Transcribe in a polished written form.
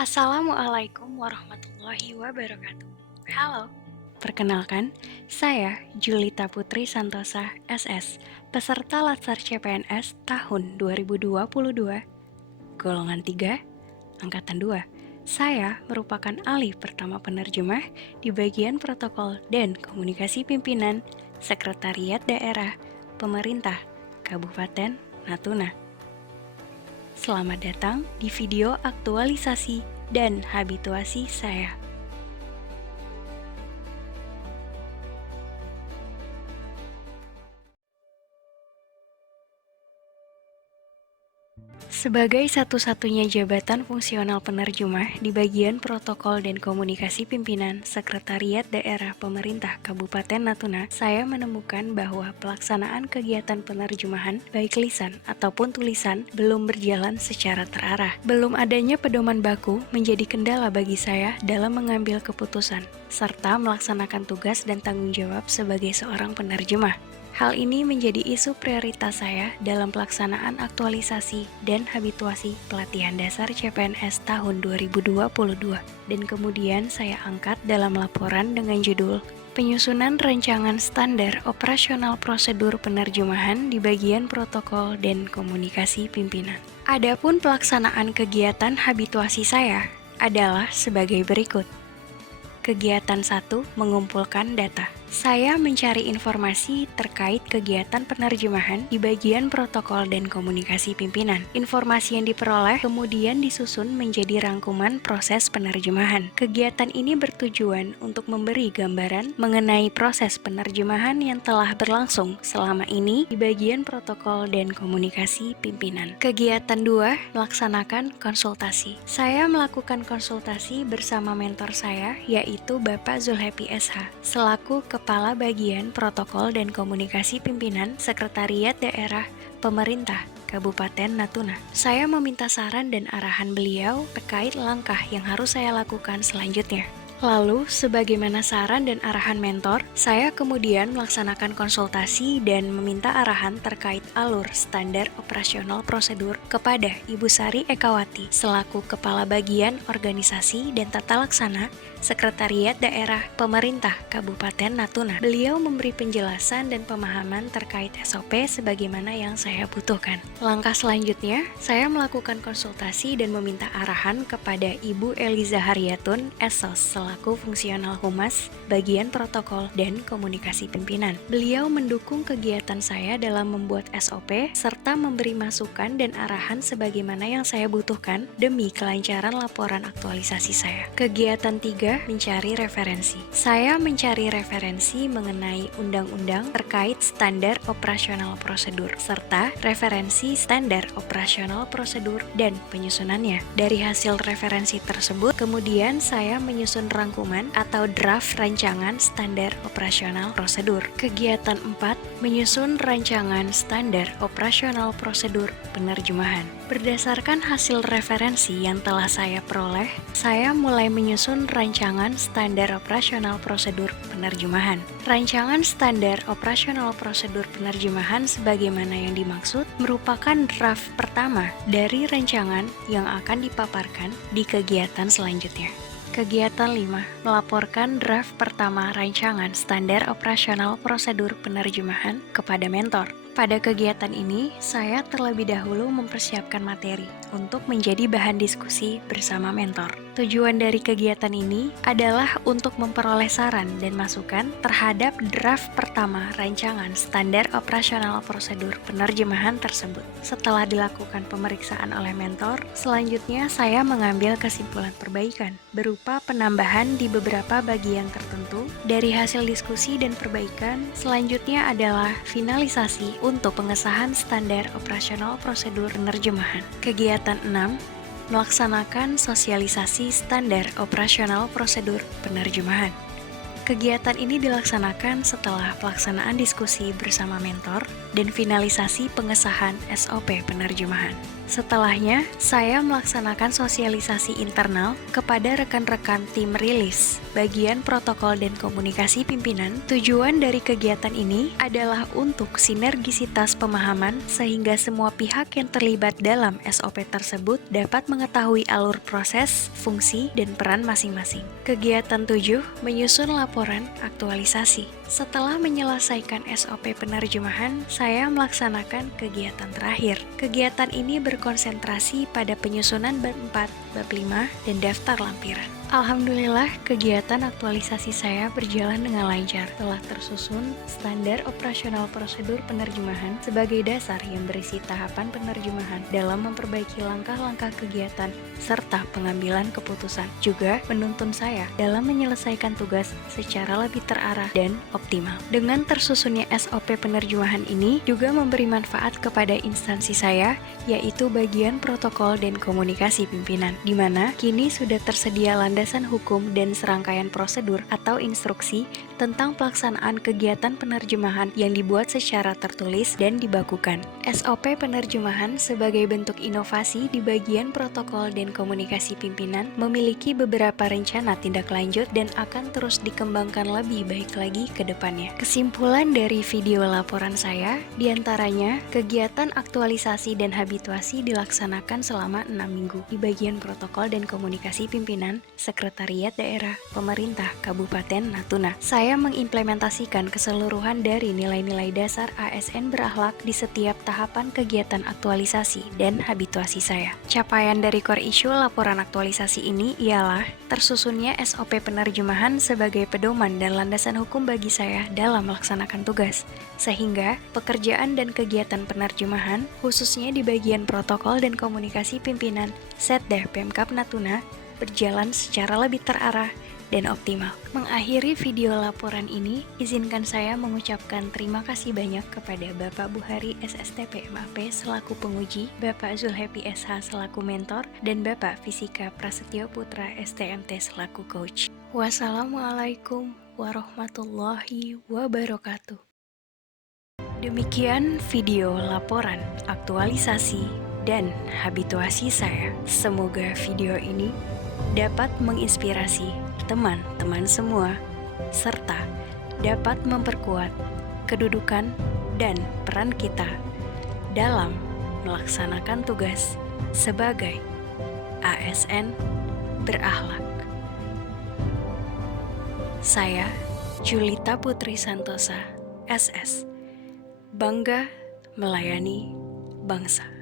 Assalamualaikum warahmatullahi wabarakatuh. Halo, perkenalkan, saya Julita Putri Santosa, SS, peserta Latsar CPNS tahun 2022, golongan 3, angkatan 2. Saya merupakan alih pertama penerjemah di bagian protokol dan komunikasi pimpinan Sekretariat Daerah Pemerintah Kabupaten Natuna. Selamat datang di video aktualisasi dan habituasi saya. Sebagai satu-satunya jabatan fungsional penerjemah di bagian protokol dan komunikasi pimpinan Sekretariat Daerah Pemerintah Kabupaten Natuna, saya menemukan bahwa pelaksanaan kegiatan penerjemahan, baik lisan ataupun tulisan, belum berjalan secara terarah. Belum adanya pedoman baku menjadi kendala bagi saya dalam mengambil keputusan, serta melaksanakan tugas dan tanggung jawab sebagai seorang penerjemah. Hal ini menjadi isu prioritas saya dalam pelaksanaan aktualisasi dan habituasi pelatihan dasar CPNS tahun 2022 dan kemudian saya angkat dalam laporan dengan judul Penyusunan Rancangan Standar Operasional Prosedur Penerjemahan di Bagian Protokol dan Komunikasi Pimpinan. Adapun pelaksanaan kegiatan habituasi saya adalah sebagai berikut. Kegiatan 1. Mengumpulkan data. Saya mencari informasi terkait kegiatan penerjemahan di bagian protokol dan komunikasi pimpinan. Informasi yang diperoleh kemudian disusun menjadi rangkuman proses penerjemahan. Kegiatan ini bertujuan untuk memberi gambaran mengenai proses penerjemahan yang telah berlangsung selama ini di bagian protokol dan komunikasi pimpinan. Kegiatan 2. Melaksanakan konsultasi. Saya melakukan konsultasi bersama mentor saya, yaitu Bapak Zulhapi SH, selaku Kepala Bagian Protokol dan Komunikasi Pimpinan Sekretariat Daerah Pemerintah Kabupaten Natuna. Saya meminta saran dan arahan beliau terkait langkah yang harus saya lakukan selanjutnya. Lalu, sebagaimana saran dan arahan mentor, saya kemudian melaksanakan konsultasi dan meminta arahan terkait alur standar operasional prosedur kepada Ibu Sari Ekawati selaku Kepala Bagian Organisasi dan Tata Laksana Sekretariat Daerah Pemerintah Kabupaten Natuna. Beliau memberi penjelasan dan pemahaman terkait SOP sebagaimana yang saya butuhkan. Langkah selanjutnya, saya melakukan konsultasi dan meminta arahan kepada Ibu Eliza Haryatun, SOS, selaku Fungsional Humas, Bagian Protokol dan Komunikasi Pimpinan. Beliau mendukung kegiatan saya dalam membuat SOP, serta memberi masukan dan arahan sebagaimana yang saya butuhkan demi kelancaran laporan aktualisasi saya. Kegiatan 3. Mencari referensi. Saya mencari referensi mengenai undang-undang terkait standar operasional prosedur, serta referensi standar operasional prosedur dan penyusunannya. Dari hasil referensi tersebut, kemudian saya menyusun rangkuman atau draft rancangan standar operasional prosedur. Kegiatan 4. Menyusun rancangan standar operasional prosedur penerjemahan. Berdasarkan hasil referensi yang telah saya peroleh, saya mulai menyusun rancangan standar operasional prosedur penerjemahan. Rancangan standar operasional prosedur penerjemahan sebagaimana yang dimaksud merupakan draft pertama dari rancangan yang akan dipaparkan di kegiatan selanjutnya. Kegiatan 5. Melaporkan draft pertama rancangan standar operasional prosedur penerjemahan kepada mentor. Pada kegiatan ini, saya terlebih dahulu mempersiapkan materi untuk menjadi bahan diskusi bersama mentor. Tujuan dari kegiatan ini adalah untuk memperoleh saran dan masukan terhadap draft pertama rancangan standar operasional prosedur penerjemahan tersebut. Setelah dilakukan pemeriksaan oleh mentor, selanjutnya saya mengambil kesimpulan perbaikan berupa penambahan di beberapa bagian tertentu. Dari hasil diskusi dan perbaikan, selanjutnya adalah finalisasi untuk pengesahan standar operasional prosedur penerjemahan. Kegiatan 6. Melaksanakan sosialisasi standar operasional prosedur penerjemahan. Kegiatan ini dilaksanakan setelah pelaksanaan diskusi bersama mentor dan finalisasi pengesahan SOP penerjemahan. Setelahnya, saya melaksanakan sosialisasi internal kepada rekan-rekan tim rilis, bagian protokol dan komunikasi pimpinan. Tujuan dari kegiatan ini adalah untuk sinergisitas pemahaman sehingga semua pihak yang terlibat dalam SOP tersebut dapat mengetahui alur proses, fungsi, dan peran masing-masing. Kegiatan 7, menyusun laporan aktualisasi. Setelah menyelesaikan SOP penerjemahan, saya melaksanakan kegiatan terakhir. Kegiatan ini berkonsentrasi pada penyusunan bab 4, bab 5, dan daftar lampiran. Alhamdulillah, kegiatan aktualisasi saya berjalan dengan lancar. Telah tersusun standar operasional prosedur penerjemahan sebagai dasar yang berisi tahapan penerjemahan dalam memperbaiki langkah-langkah kegiatan serta pengambilan keputusan. Juga menuntun saya dalam menyelesaikan tugas secara lebih terarah dan optimal. Dengan tersusunnya SOP penerjemahan ini juga memberi manfaat kepada instansi saya, yaitu bagian protokol dan komunikasi pimpinan, di mana kini sudah tersedia landasan hukum dan serangkaian prosedur atau instruksi tentang pelaksanaan kegiatan penerjemahan yang dibuat secara tertulis dan dibakukan. SOP penerjemahan sebagai bentuk inovasi di bagian protokol dan komunikasi pimpinan memiliki beberapa rencana tindak lanjut dan akan terus dikembangkan lebih baik lagi ke depannya. Kesimpulan dari video laporan saya, diantaranya kegiatan aktualisasi dan habituasi dilaksanakan selama 6 minggu di bagian protokol dan komunikasi pimpinan Sekretariat Daerah Pemerintah Kabupaten Natuna. Saya mengimplementasikan keseluruhan dari nilai-nilai dasar ASN berakhlak di setiap tahapan kegiatan aktualisasi dan habituasi saya. Capaian dari core issue laporan aktualisasi ini ialah tersusunnya SOP penerjemahan sebagai pedoman dan landasan hukum bagi saya dalam melaksanakan tugas, sehingga pekerjaan dan kegiatan penerjemahan, khususnya di bagian protokol dan komunikasi pimpinan Setda Pemkab Natuna, berjalan secara lebih terarah dan optimal. Mengakhiri video laporan ini, izinkan saya mengucapkan terima kasih banyak kepada Bapak Buhari SSTP MAP selaku penguji, Bapak Zulhepi SH selaku mentor, dan Bapak Fisika Prasetyo Putra STMT selaku coach. Wassalamualaikum warahmatullahi wabarakatuh. Demikian video laporan aktualisasi dan habituasi saya. Semoga video ini dapat menginspirasi teman-teman semua, serta dapat memperkuat kedudukan dan peran kita dalam melaksanakan tugas sebagai ASN berakhlak. Saya, Julita Putri Santosa, SS, bangga melayani bangsa.